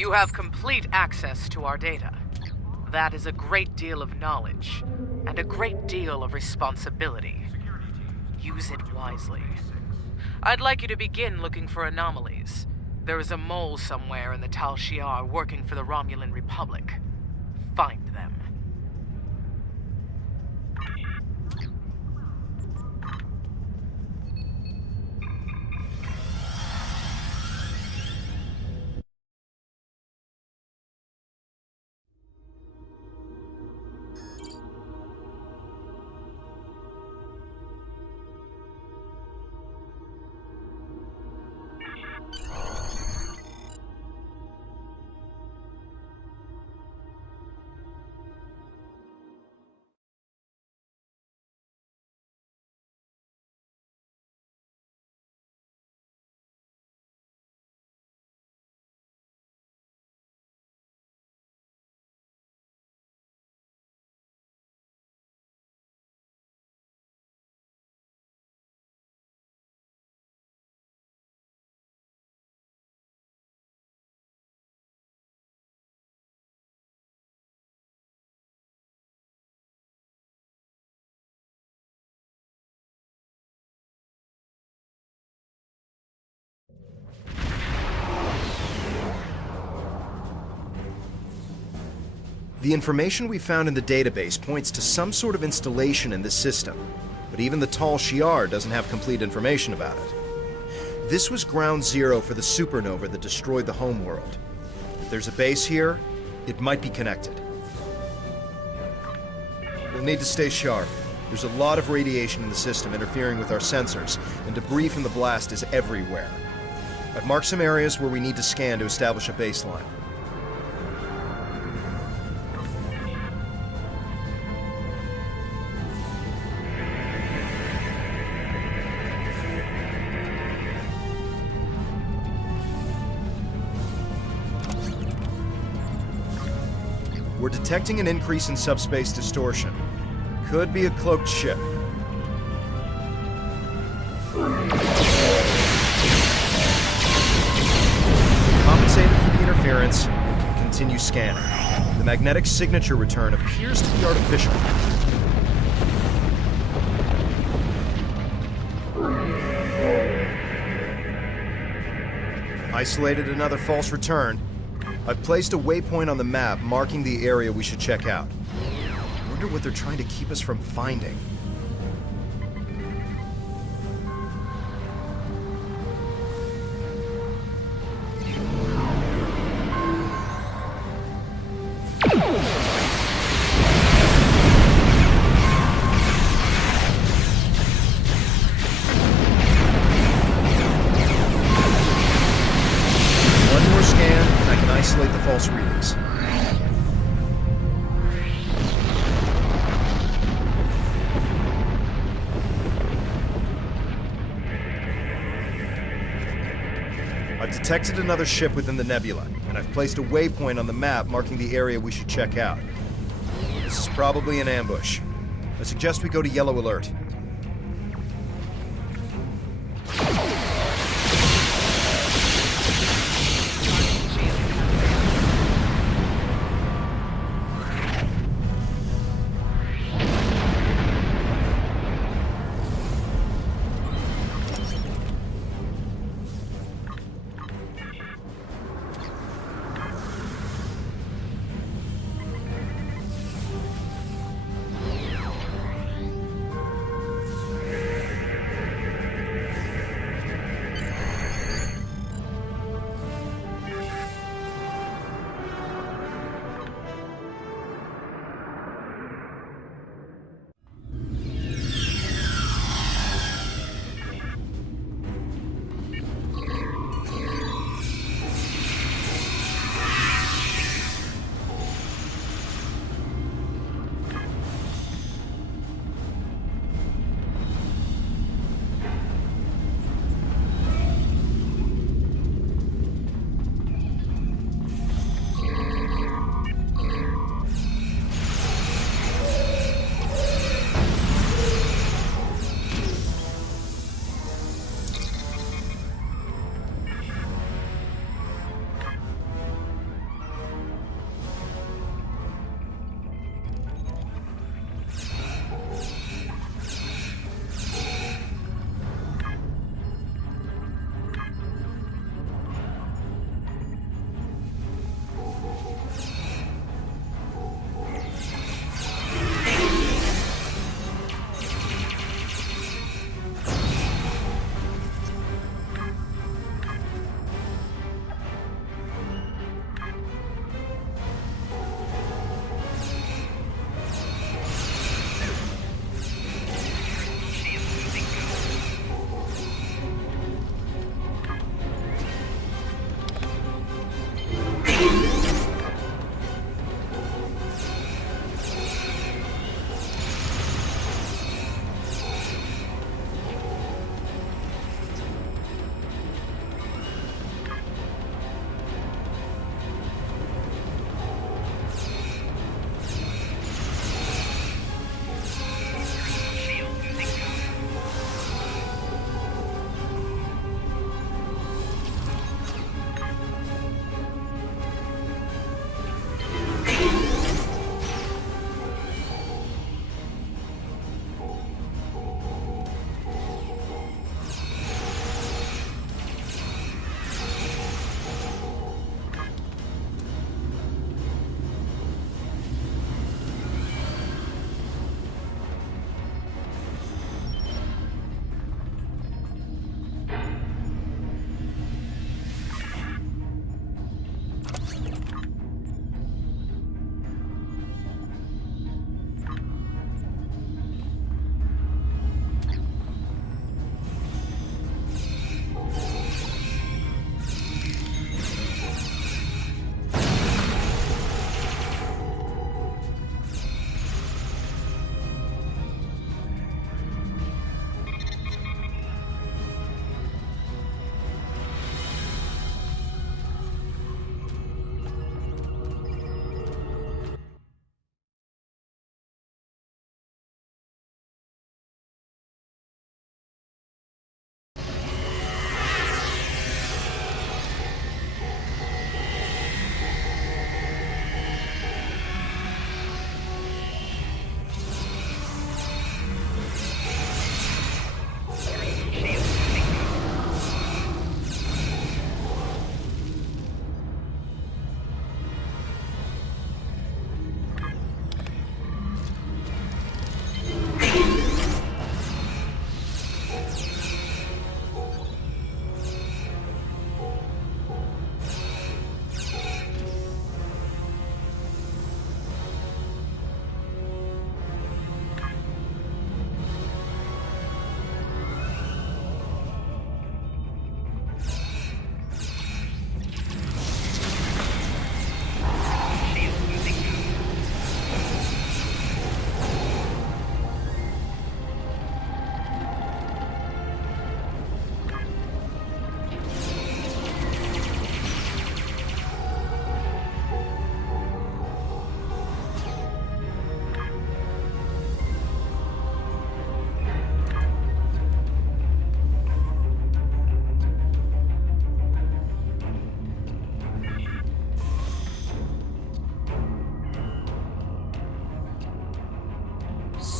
You have complete access to our data. That is a great deal of knowledge, and a great deal of responsibility. Use it wisely. I'd like you to begin looking for anomalies. There is a mole somewhere in the Tal Shiar working for the Romulan Republic. Find them. The information we found in the database points to some sort of installation in this system, but even the Tal Shiar doesn't have complete information about it. This was ground zero for the supernova that destroyed the homeworld. If there's a base here, it might be connected. We'll need to stay sharp. There's a lot of radiation in the system interfering with our sensors, and debris from the blast is everywhere. I've marked some areas where we need to scan to establish a baseline. We're detecting an increase in subspace distortion. Could be a cloaked ship. Compensated for the interference, we can continue scanning. The magnetic signature return appears to be artificial. Isolated another false return. I've placed a waypoint on the map marking the area we should check out. I wonder what they're trying to keep us from finding. One more scan, and I can isolate the false readings. I've detected another ship within the nebula, and I've placed a waypoint on the map marking the area we should check out. This is probably an ambush. I suggest we go to yellow alert.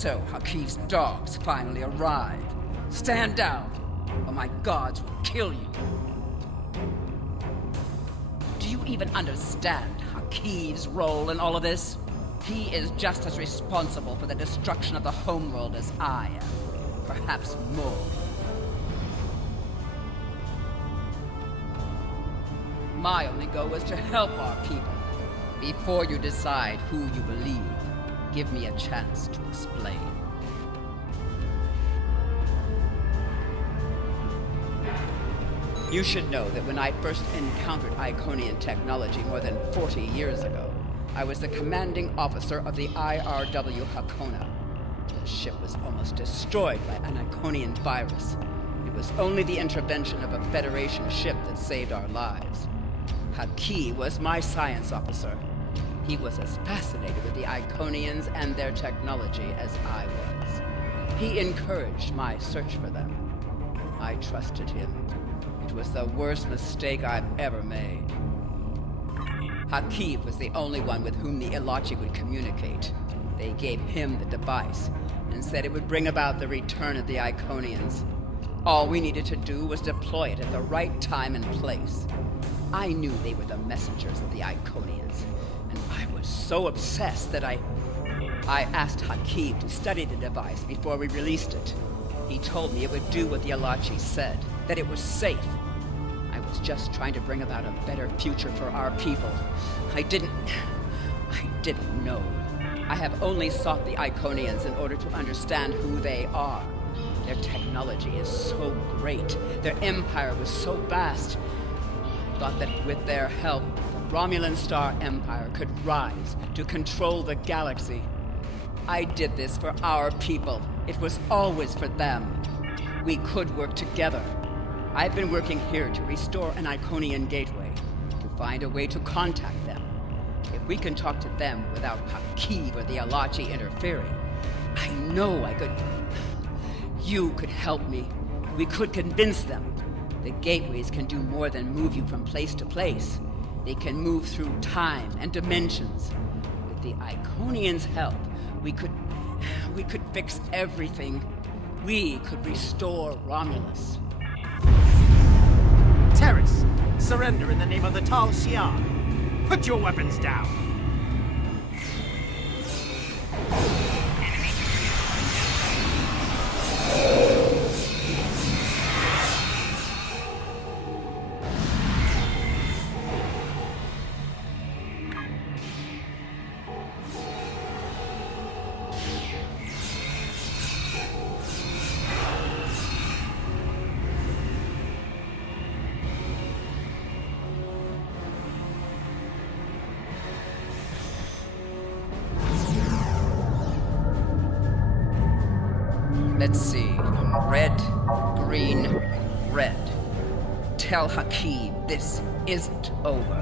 So Hakiv's dogs finally arrive. Stand down, or my gods will kill you. Do you even understand Hakiv's role in all of this? He is just as responsible for the destruction of the homeworld as I am. Perhaps more. My only goal is to help our people. Before you decide who you believe, give me a chance to explain. You should know that when I first encountered Iconian technology more than 40 years ago, I was the commanding officer of the IRW Hakona. The ship was almost destroyed by an Iconian virus. It was only the intervention of a Federation ship that saved our lives. Haki was my science officer. He was as fascinated with the Iconians and their technology as I was. He encouraged my search for them. I trusted him. It was the worst mistake I've ever made. Hakib was the only one with whom the Ilachi would communicate. They gave him the device and said it would bring about the return of the Iconians. All we needed to do was deploy it at the right time and place. I knew they were the messengers of the Iconians, and I was so obsessed that I asked Hakib to study the device before we released it. He told me it would do what the Ilachi said, that it was safe. I was just trying to bring about a better future for our people. I didn't know. I have only sought the Iconians in order to understand who they are. Their technology is so great. Their empire was so vast. I thought that with their help, the Romulan Star Empire could rise to control the galaxy. I did this for our people. It was always for them. We could work together. I've been working here to restore an Iconian gateway, to find a way to contact them. If we can talk to them without Hakib or the Ilachi interfering, I know I could... You could help me. We could convince them. The gateways can do more than move you from place to place. They can move through time and dimensions. With the Iconians' help, we could fix everything. We could restore Romulus. Terrace, surrender in the name of the Tal Shiar. Put your weapons down. Let's see. Red, green, red. Tell Hakib this isn't over.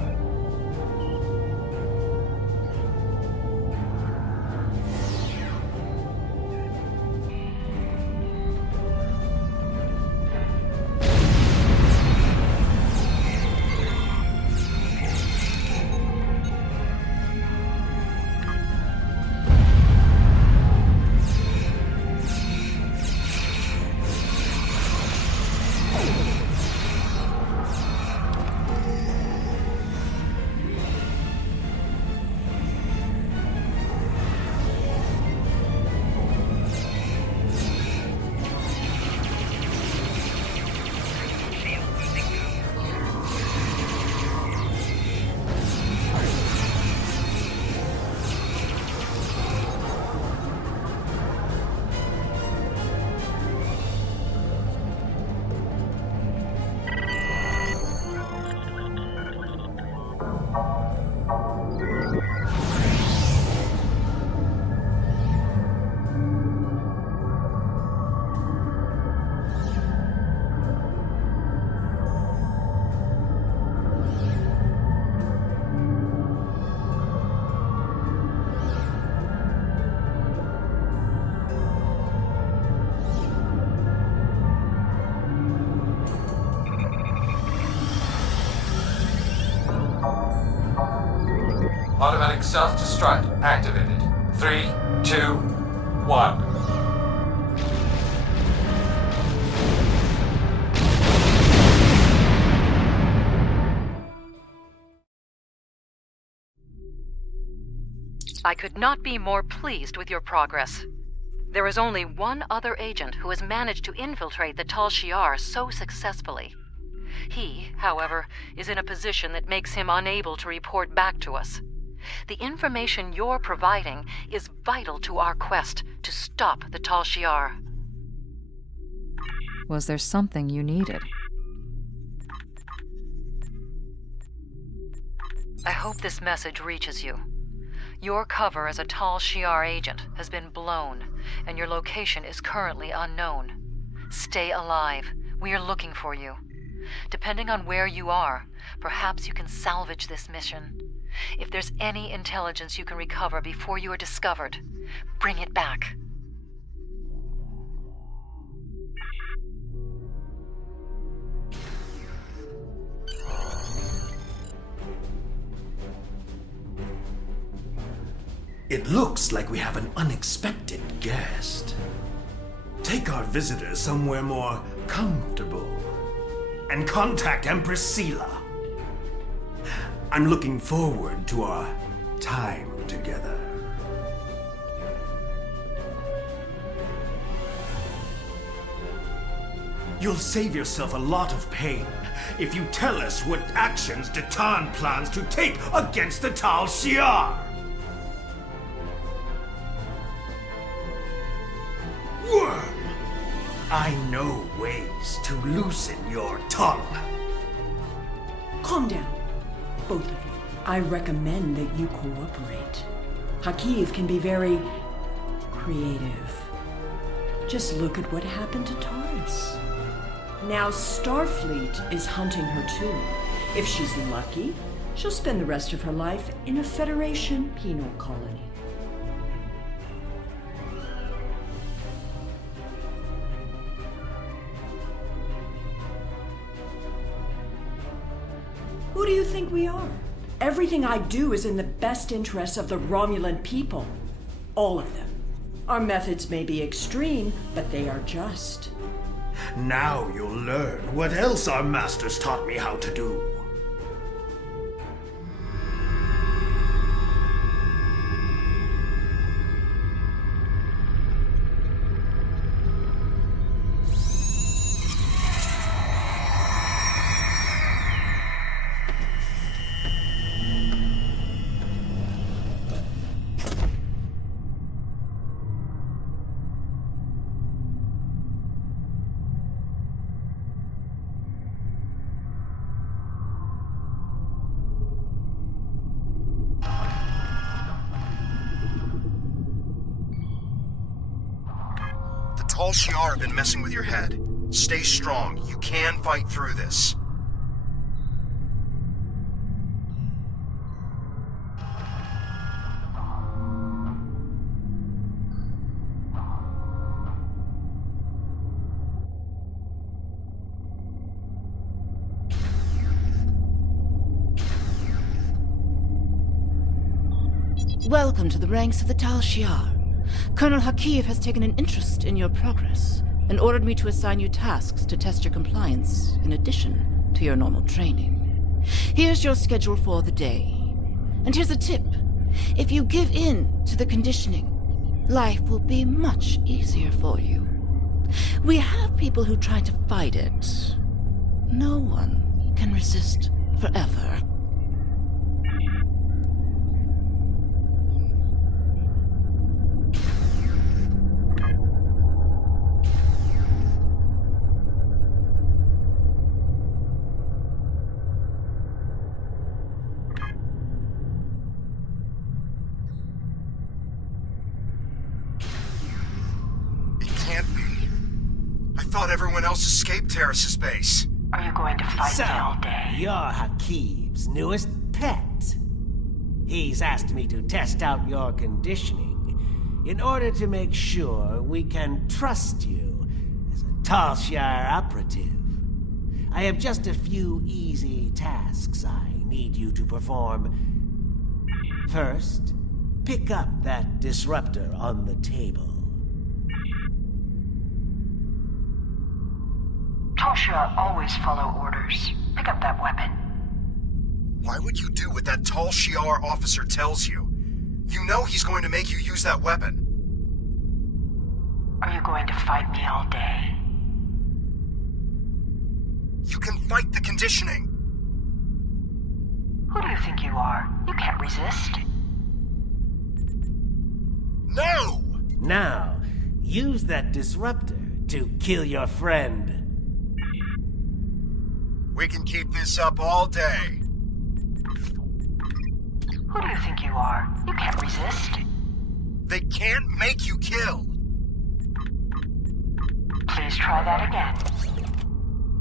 Automatic self-destruct activated. 3, 2, 1. I could not be more pleased with your progress. There is only one other agent who has managed to infiltrate the Tal Shiar so successfully. He, however, is in a position that makes him unable to report back to us. The information you're providing is vital to our quest to stop the Tal Shiar. Was there something you needed? I hope this message reaches you. Your cover as a Tal Shiar agent has been blown, and your location is currently unknown. Stay alive. We are looking for you. Depending on where you are, perhaps you can salvage this mission. If there's any intelligence you can recover before you are discovered, bring it back. It looks like we have an unexpected guest. Take our visitor somewhere more comfortable and contact Empress Sela. I'm looking forward to our time together. You'll save yourself a lot of pain if you tell us what actions Datan plans to take against the Tal Shiar. Worm! I know ways to loosen your tongue. Calm down, both of you. I recommend that you cooperate. Hakiv can be very creative. Just look at what happened to Taurus. Now Starfleet is hunting her too. If she's lucky, she'll spend the rest of her life in a Federation penal colony. Who do you think we are? Everything I do is in the best interests of the Romulan people. All of them. Our methods may be extreme, but they are just. Now you'll learn what else our masters taught me how to do. Tal Shiar have been messing with your head. Stay strong. You can fight through this. Welcome to the ranks of the Tal Shiar. Colonel Hakiv has taken an interest in your progress and ordered me to assign you tasks to test your compliance in addition to your normal training. Here's your schedule for the day. And here's a tip. If you give in to the conditioning, life will be much easier for you. We have people who try to fight it. No one can resist forever. Everyone else escaped Terrace's base. Are you going to fight me all day? You're Hakiv's newest pet. He's asked me to test out your conditioning in order to make sure we can trust you as a Tal Shiar operative. I have just a few easy tasks I need you to perform. First, pick up that disruptor on the table. Shiar always follow orders. Pick up that weapon. Why would you do what that Tal Shiar officer tells you? You know he's going to make you use that weapon. Are you going to fight me all day? You can fight the conditioning. Who do you think you are? You can't resist. No! Now, use that disruptor to kill your friend. We can keep this up all day. Who do you think you are? You can't resist. They can't make you kill. Please try that again.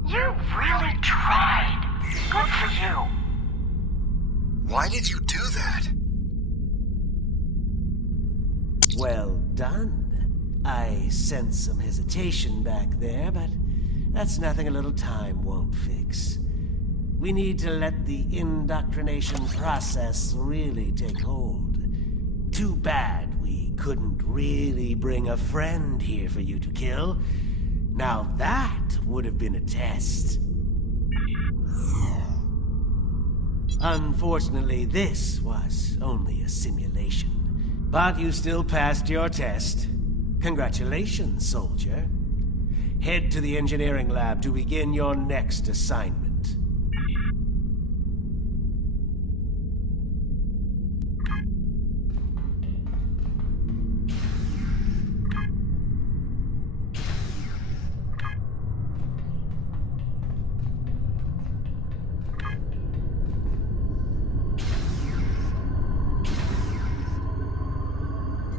You really tried. Good for you. Why did you do that? Well done. I sense some hesitation back there, but that's nothing a little time won't fix. We need to let the indoctrination process really take hold. Too bad we couldn't really bring a friend here for you to kill. Now that would have been a test. Unfortunately, this was only a simulation. But you still passed your test. Congratulations, soldier. Head to the engineering lab to begin your next assignment.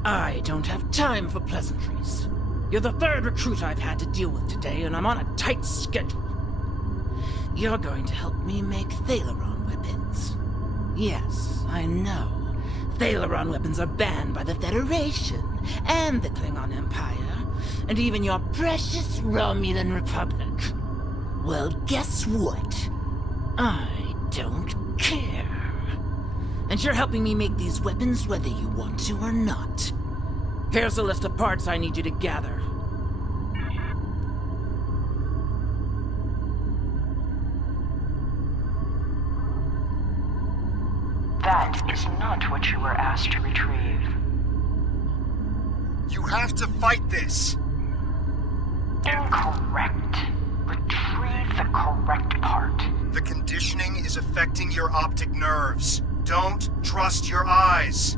I don't have time for pleasantries. You're the third recruit I've had to deal with today, and I'm on a tight schedule. You're going to help me make Thalaron weapons. Yes, I know. Thalaron weapons are banned by the Federation, and the Klingon Empire, and even your precious Romulan Republic. Well, guess what? I don't care. And you're helping me make these weapons whether you want to or not. Here's a list of parts I need you to gather. That is not what you were asked to retrieve. You have to fight this! Incorrect. Retrieve the correct part. The conditioning is affecting your optic nerves. Don't trust your eyes.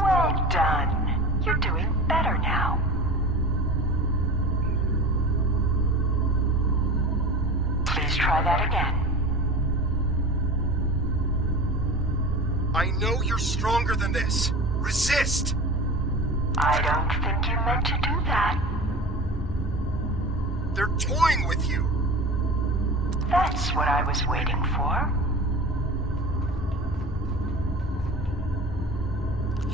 Well done. You're doing better now. Please try that again. I know you're stronger than this. Resist! I don't think you meant to do that. They're toying with you. That's what I was waiting for.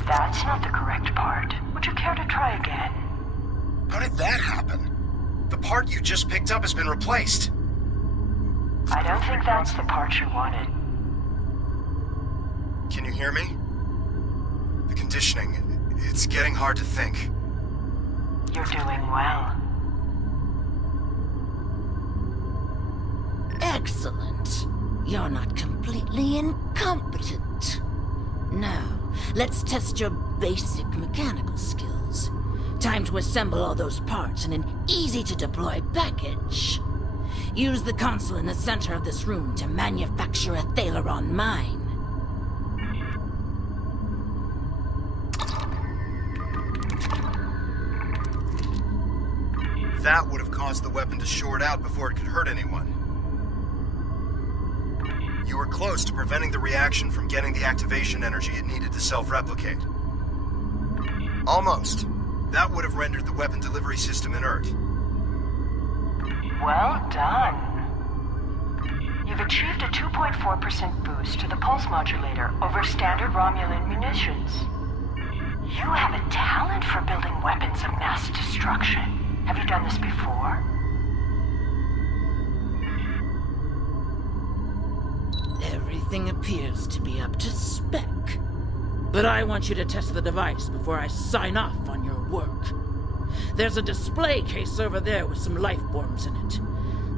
That's not the correct part. Would you care to try again? How did that happen? The part you just picked up has been replaced. I don't think that's the part you wanted. Can you hear me? The conditioning, it's getting hard to think. You're doing well. Excellent. You're not completely incompetent. Now, let's test your basic mechanical skills. Time to assemble all those parts in an easy-to-deploy package. Use the console in the center of this room to manufacture a Thalaron mine. That would have caused the weapon to short out before it could hurt anyone. You were close to preventing the reaction from getting the activation energy it needed to self-replicate. Almost. That would have rendered the weapon delivery system inert. Well done. You've achieved a 2.4% boost to the pulse modulator over standard Romulan munitions. You have a talent for building weapons of mass destruction. Have you done this before? Everything appears to be up to spec. But I want you to test the device before I sign off on your work. There's a display case over there with some life forms in it.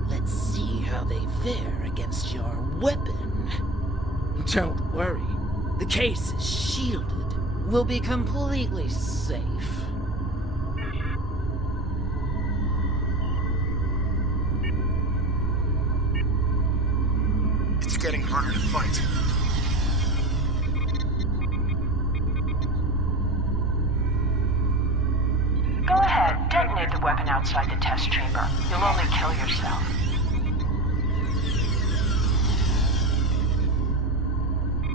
Let's see how they fare against your weapon. Don't worry. The case is shielded. We'll be completely safe. It's getting harder to fight. Go ahead, detonate the weapon outside the test chamber. You'll only kill yourself.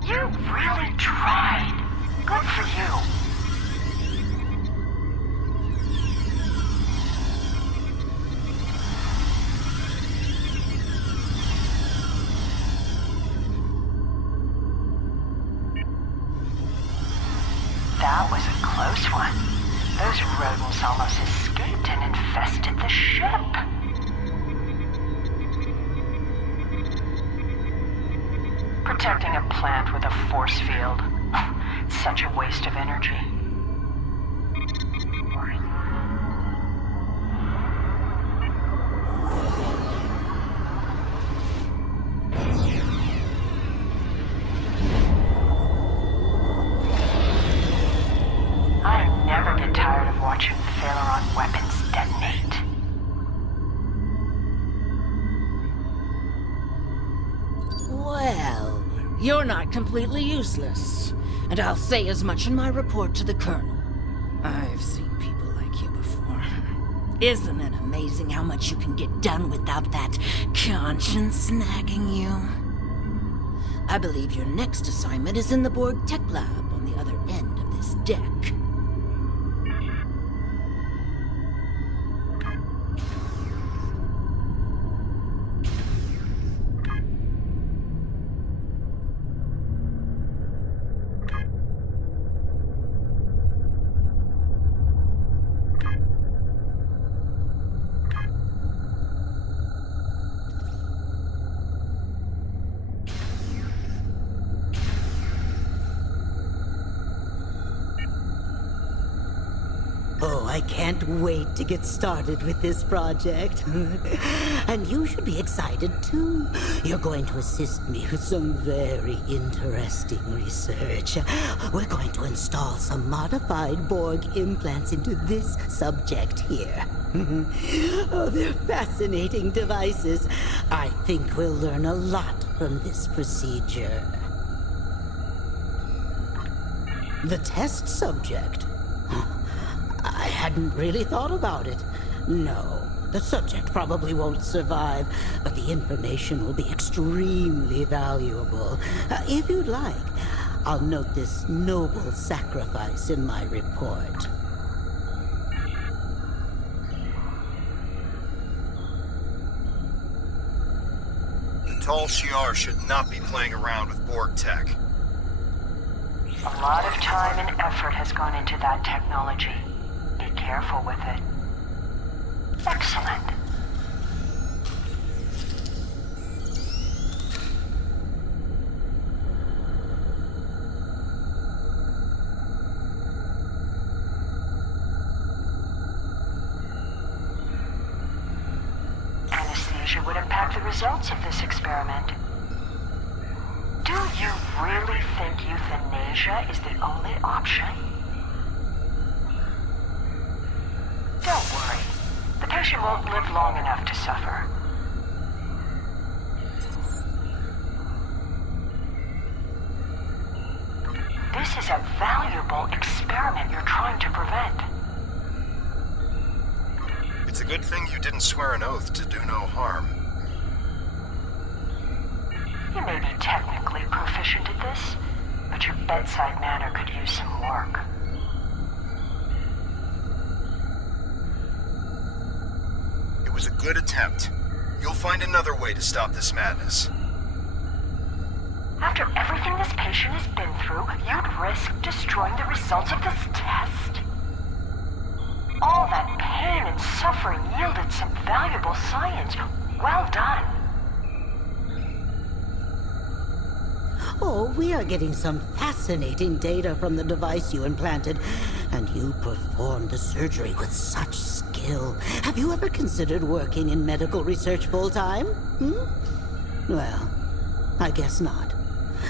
You really tried. Good for you. That was a close one. Those rodents almost escaped and infested the ship. Protecting a plant with a force field. It's such a waste of energy. I never get tired of watching Thaleron weapons detonate. Well, you're not completely useless. And I'll say as much in my report to the Colonel. I've seen people like you before. Isn't it amazing how much you can get done without that conscience nagging you? I believe your next assignment is in the Borg Tech Lab on the other end of this deck. Oh, I can't wait to get started with this project. And you should be excited too. You're going to assist me with some very interesting research. We're going to install some modified Borg implants into this subject here. Oh, they're fascinating devices. I think we'll learn a lot from this procedure. The test subject? I hadn't really thought about it. No, the subject probably won't survive, but the information will be extremely valuable. If you'd like, I'll note this noble sacrifice in my report. The Tal Shiar should not be playing around with Borg tech. A lot of time and effort has gone into that technology. Be careful with it. Excellent. Anesthesia would impact the results of this experiment. Do you really think euthanasia is the only option? Don't worry. The patient won't live long enough to suffer. This is a valuable experiment you're trying to prevent. It's a good thing you didn't swear an oath to do no harm. You may be technically proficient at this, but your bedside manner could use some work. It was a good attempt. You'll find another way to stop this madness. After everything this patient has been through, you'd risk destroying the results of this test? All that pain and suffering yielded some valuable science. Well done. Oh, we are getting some fascinating data from the device you implanted, And you performed the surgery with such skill. Have you ever considered working in medical research full-time? Well, I guess not.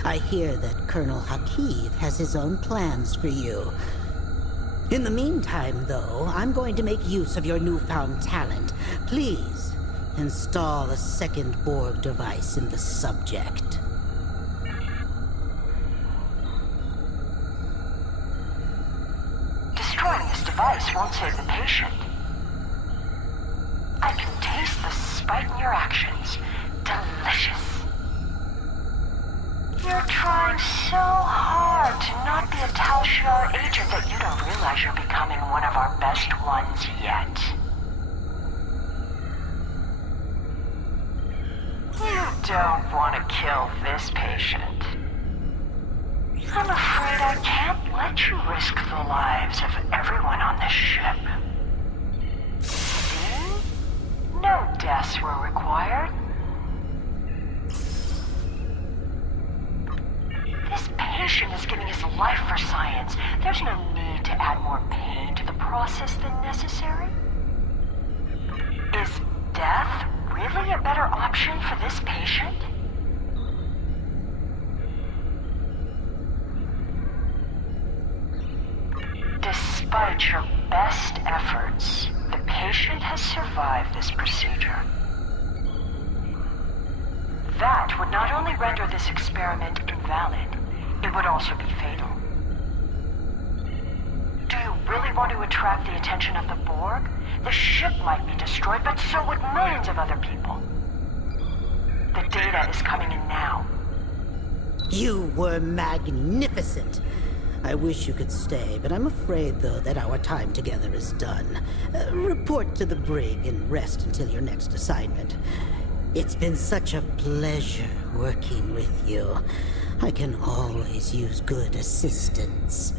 I hear that Colonel Hakiv has his own plans for you. In the meantime, though, I'm going to make use of your newfound talent. Please, install a second Borg device in the subject. Destroying this device won't save the patient. I can taste the spite in your actions. Delicious. You're trying so hard to not be a Tal Shiar agent that you don't realize you're becoming one of our best ones yet. You don't want to kill this patient. I'm afraid I can't let you risk the lives of everyone on this ship. See? No deaths were required. This patient is giving his life for science. There's no need to add more pain to the process than necessary. Is death really a better option for this patient? Despite your best efforts, the patient has survived this procedure. That would not only render this experiment invalid, it would also be fatal. Do you really want to attract the attention of the Borg? The ship might be destroyed, but so would millions of other people. The data is coming in now. You were magnificent. I wish you could stay, but I'm afraid, though, that our time together is done. Report to the brig and rest until your next assignment. It's been such a pleasure working with you. I can always use good assistance.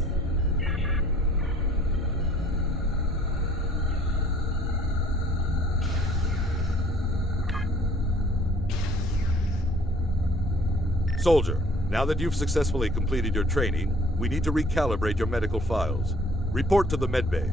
Soldier, now that you've successfully completed your training, we need to recalibrate your medical files. Report to the medbay.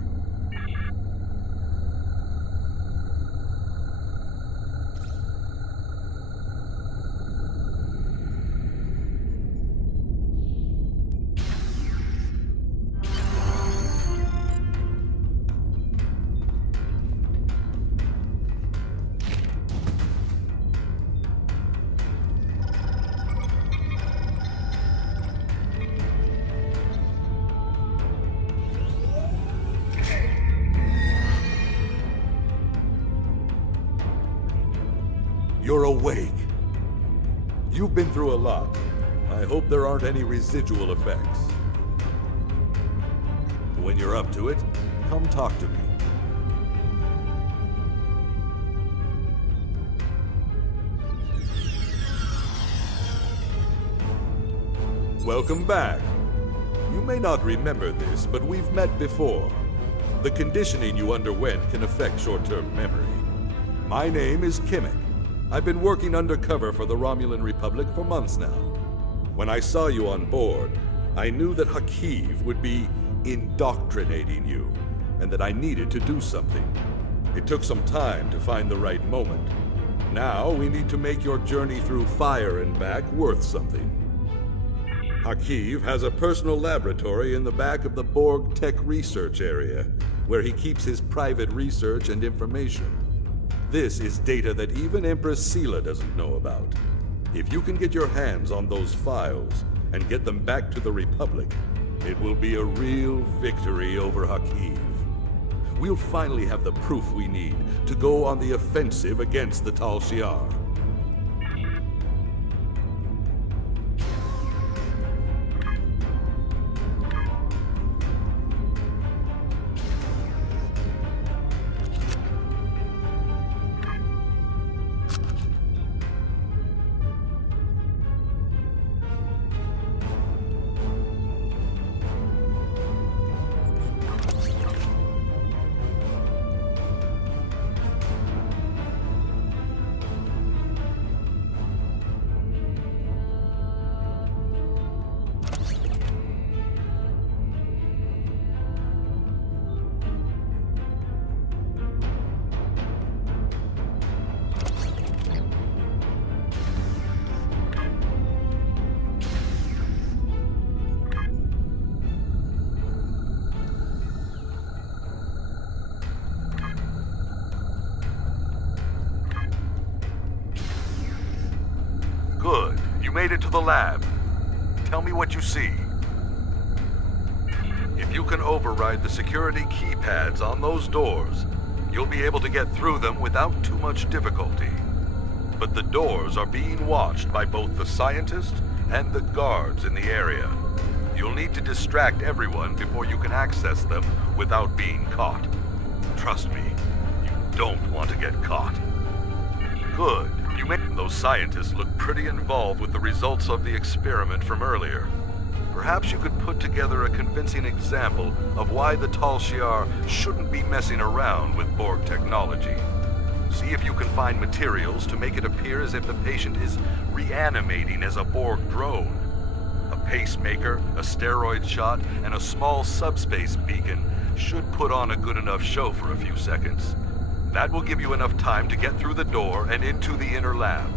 You're awake. You've been through a lot. I hope there aren't any residual effects. When you're up to it, come talk to me. Welcome back. You may not remember this, but we've met before. The conditioning you underwent can affect short-term memory. My name is Kimmik. I've been working undercover for the Romulan Republic for months now. When I saw you on board, I knew that Hakiv would be indoctrinating you, and that I needed to do something. It took some time to find the right moment. Now we need to make your journey through fire and back worth something. Hakiv has a personal laboratory in the back of the Borg Tech Research Area, where he keeps his private research and information. This is data that even Empress Sela doesn't know about. If you can get your hands on those files and get them back to the Republic, it will be a real victory over Hakiv. We'll finally have the proof we need to go on the offensive against the Tal Shiar. made it to the lab. Tell me what you see. If you can override the security keypads on those doors, you'll be able to get through them without too much difficulty. But the doors are being watched by both the scientists and the guards in the area. You'll need to distract everyone before you can access them without being caught. Trust me, you don't want to get caught. Good. You made those scientists look pretty involved with the results of the experiment from earlier. Perhaps you could put together a convincing example of why the Tal Shiar shouldn't be messing around with Borg technology. See if you can find materials to make it appear as if the patient is reanimating as a Borg drone. A pacemaker, a steroid shot, and a small subspace beacon should put on a good enough show for a few seconds. That will give you enough time to get through the door and into the inner lab.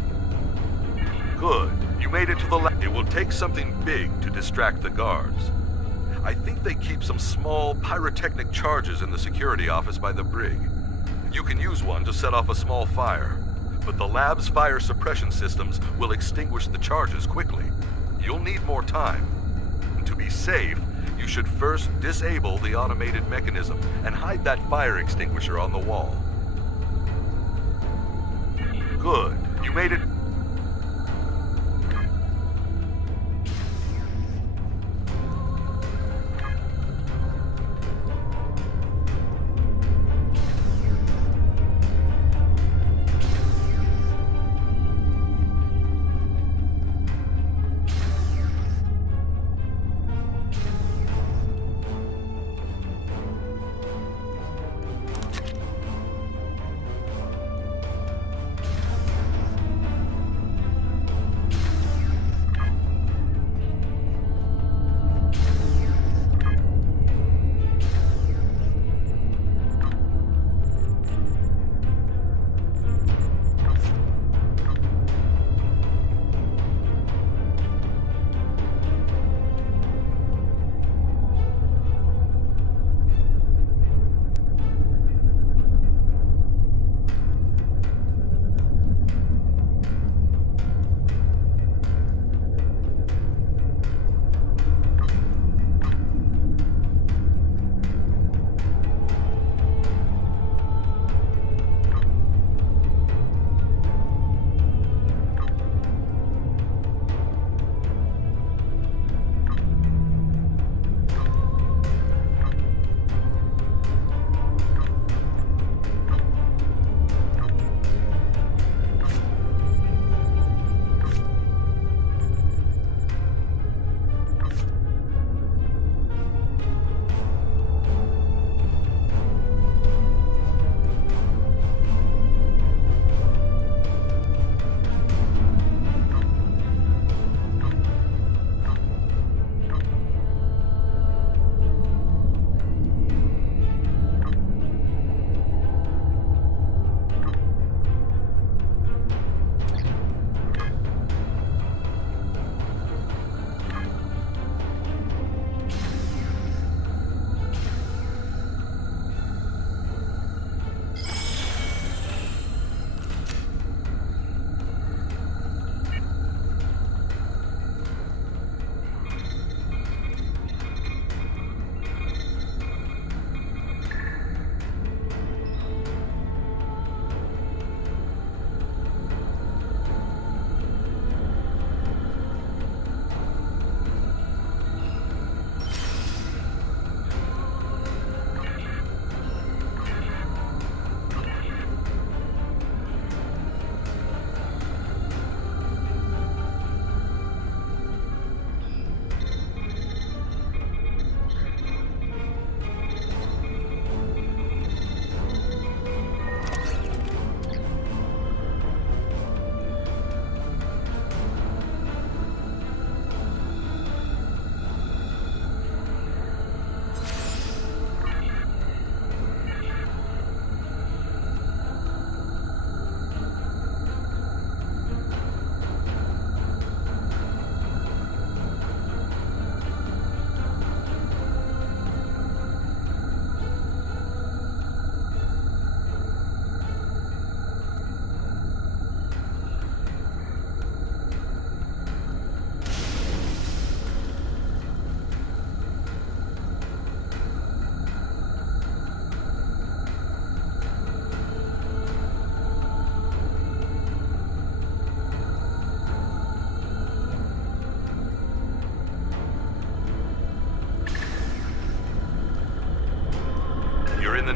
Good. You made it to the lab. It will take something big to distract the guards. I think they keep some small pyrotechnic charges in the security office by the brig. You can use one to set off a small fire, but the lab's fire suppression systems will extinguish the charges quickly. You'll need more time. To be safe, you should first disable the automated mechanism and hide that fire extinguisher on the wall. Good. You made it.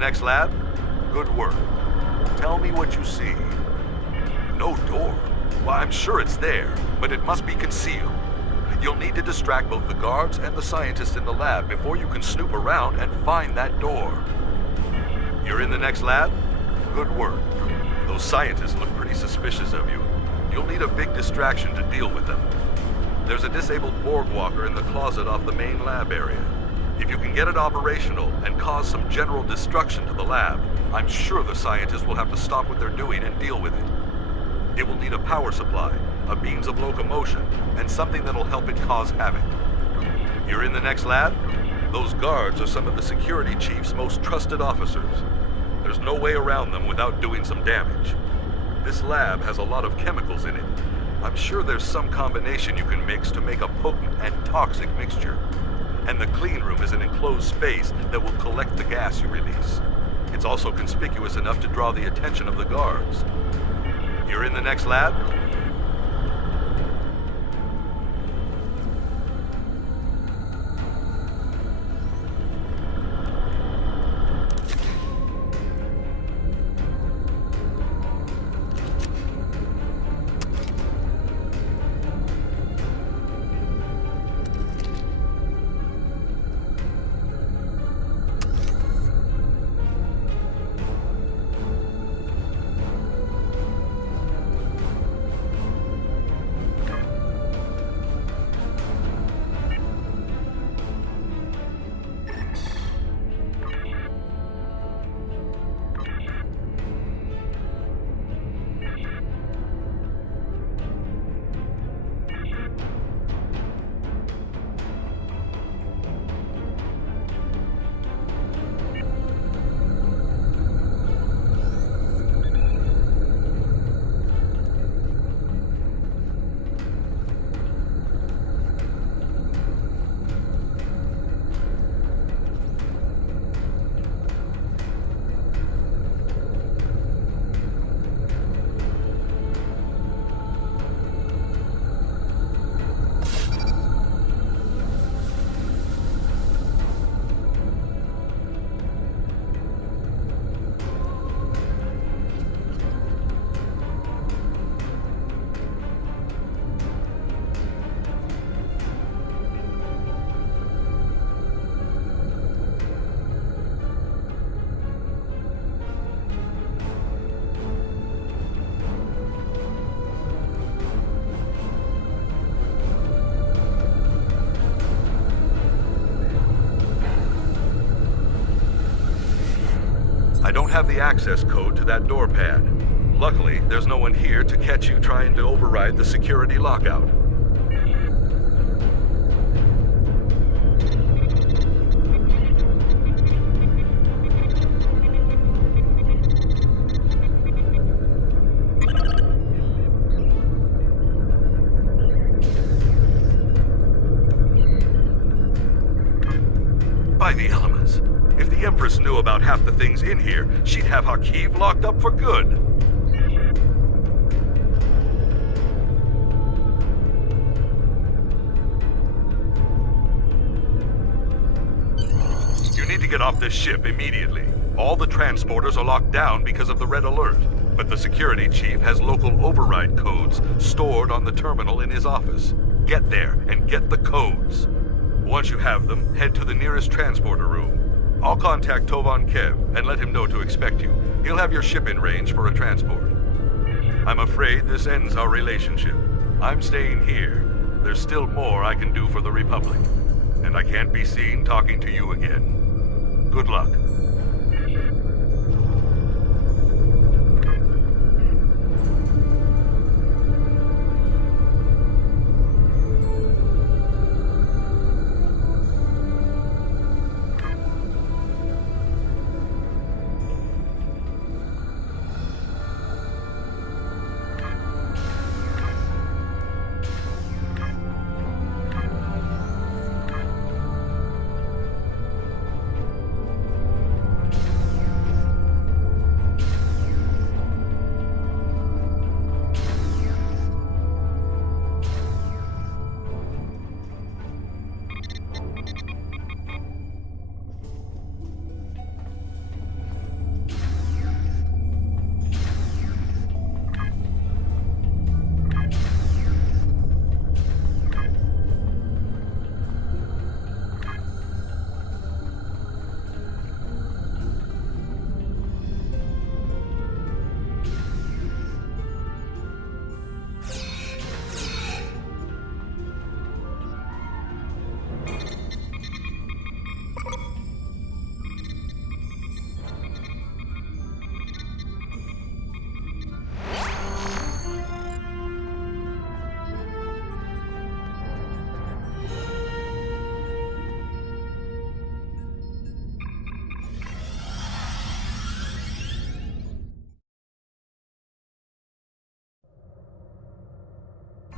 next lab? Good work. Tell me what you see. No door? Well, I'm sure it's there, but it must be concealed. You'll need to distract both the guards and the scientists in the lab before you can snoop around and find that door. You're in the next lab? Good work. Those scientists look pretty suspicious of you. You'll need a big distraction to deal with them. There's a disabled Borg walker in the closet off the main lab area. If you can get it operational and cause some general destruction to the lab, I'm sure the scientists will have to stop what they're doing and deal with it. It will need a power supply, a means of locomotion, and something that'll help it cause havoc. You're in the next lab? Those guards are some of the security chief's most trusted officers. There's no way around them without doing some damage. This lab has a lot of chemicals in it. I'm sure there's some combination you can mix to make a potent and toxic mixture. And the clean room is an enclosed space that will collect the gas you release. It's also conspicuous enough to draw the attention of the guards. You're in the next lab? I don't have the access code to that door pad. Luckily, there's no one here to catch you trying to override the security lockout. By the elements. If the Empress knew about half the things in here, she'd have Hakiv locked up for good. You need to get off this ship immediately. All the transporters are locked down because of the red alert, but the security chief has local override codes stored on the terminal in his office. Get there and get the codes. Once you have them, head to the nearest transporter room. I'll contact Tovan Kev and let him know to expect you. He'll have your ship in range for a transport. I'm afraid this ends our relationship. I'm staying here. There's still more I can do for the Republic. And I can't be seen talking to you again. Good luck.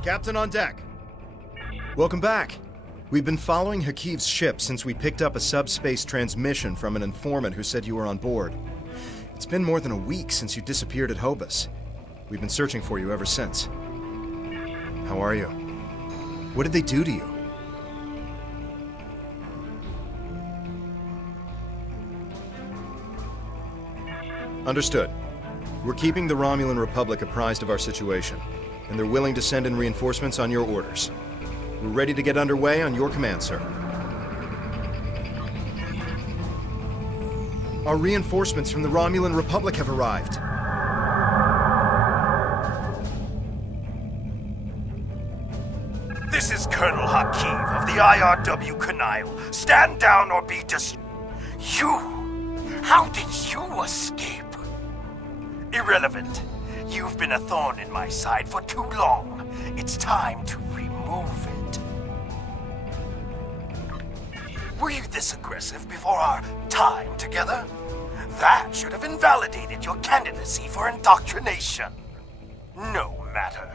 Captain on deck. Welcome back. We've been following Hakiv's ship since we picked up a subspace transmission from an informant who said you were on board. It's been more than a week since you disappeared at Hobus. We've been searching for you ever since. How are you? What did they do to you? Understood. We're keeping the Romulan Republic apprised of our situation, and they're willing to send in reinforcements on your orders. We're ready to get underway on your command, sir. Our reinforcements from the Romulan Republic have arrived. This is Colonel Hakiv of the IRW Kanile. Stand down or be You? How did you escape? Irrelevant. You've been a thorn in my side for too long. It's time to remove it. Were you this aggressive before our time together? That should have invalidated your candidacy for indoctrination. No matter.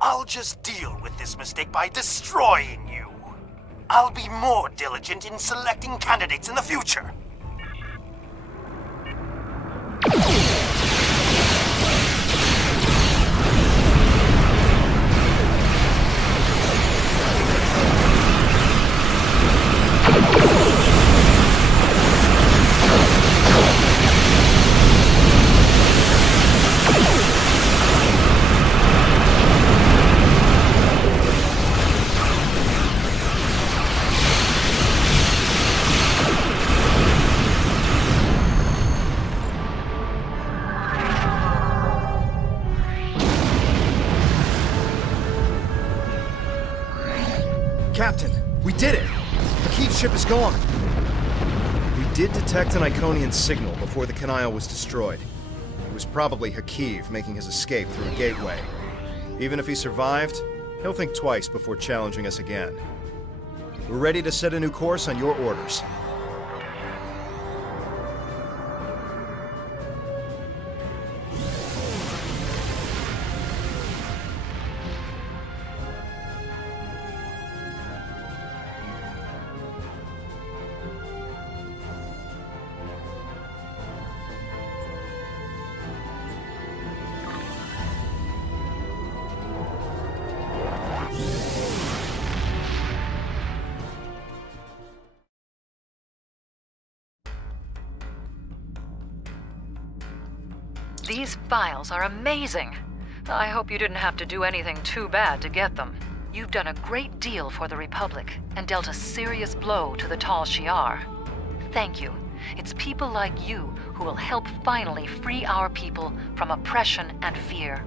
I'll just deal with this mistake by destroying you. I'll be more diligent in selecting candidates in the future. Captain, we did it! Hakiv's ship is gone! We did detect an Iconian signal before the Kanile was destroyed. It was probably Hakiv making his escape through a gateway. Even if he survived, he'll think twice before challenging us again. We're ready to set a new course on your orders. These files are amazing. I hope you didn't have to do anything too bad to get them. You've done a great deal for the Republic and dealt a serious blow to the Tal Shiar. Thank you. It's people like you who will help finally free our people from oppression and fear.